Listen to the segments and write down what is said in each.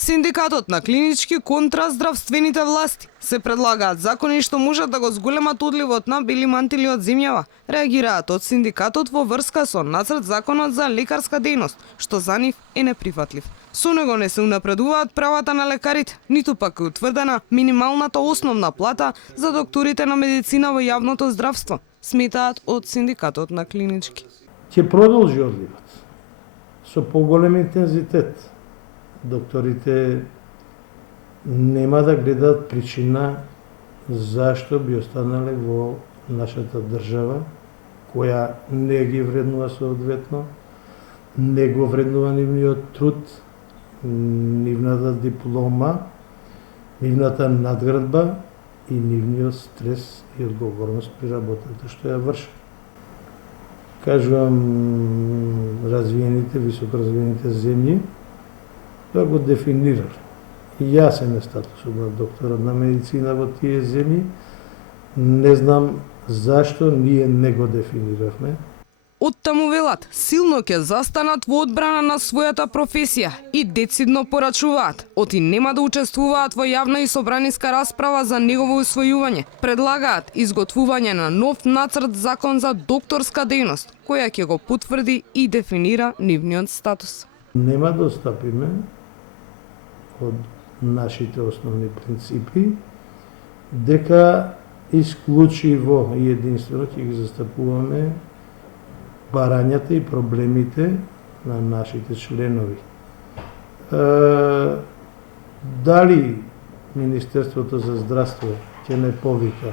Синдикатот на клинички контра здравствените власти се предлагаат закони што можат да го зголемат одливот на бели мантили од земјава. Реагираат од синдикатот во врска со нацрт законот за лекарска дејност, што за нив е неприфатлив. Со него не се унапредуваат правата на лекарите, ниту пак е утврдена минималната основна плата за докторите на медицина во јавното здравство, сметаат од синдикатот на клинички. Ќе продолжи одливот со поголем интензитет. Докторите нема да гледаат причина зашто би останале во нашата држава, која не ги вреднува соодветно, не го вреднува нивниот труд, нивната диплома, нивната надградба и нивниот стрес и одговорност при работата што ја вршат. Кажувам развиените, високоразвиените земји, тоа го дефинирале. Јасен е статусот на докторот на медицина во тие земји. Не знам зашто ние не го дефиниравме. Оттаму велат, силно ќе застанат во одбрана на својата професија и децидно порачуваат, оти нема да учествуваат во јавна и собраниска расправа за негово усвојување. Предлагаат изготвување на нов нацрт закон за докторска дејност, која ќе го потврди и дефинира нивниот статус. Нема да отстапиме од нашите основни принципи, дека исклучиво и единствено ќе ги застапуваме барањата и проблемите на нашите членови. Дали Министерството за здравство ќе не повика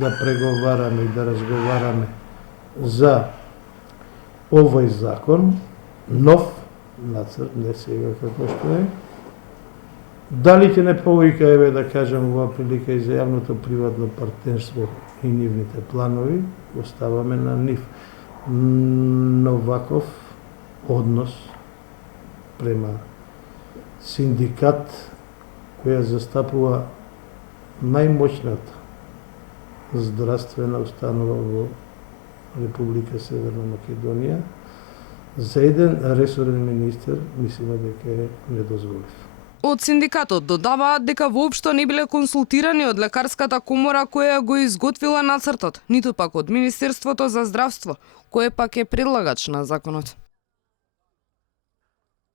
да преговараме и да разговараме за овој закон, нов нацрт, не сега како што е, дали ќе не повика, еве да кажем во прилика и за јавното приватно партнерство и нивните планови, оставаме на нив. Но ваков однос према синдикат која застапува најмоćната здравствена установа во Република Северна Македонија, за еден ресорен министер мислиме дека е недозволив. Од синдикатот додаваат дека воопшто не биле консултирани од лекарската комора која го изготвила нацртот, ниту пак од Министерството за здравство, кое пак е предлагач на законот.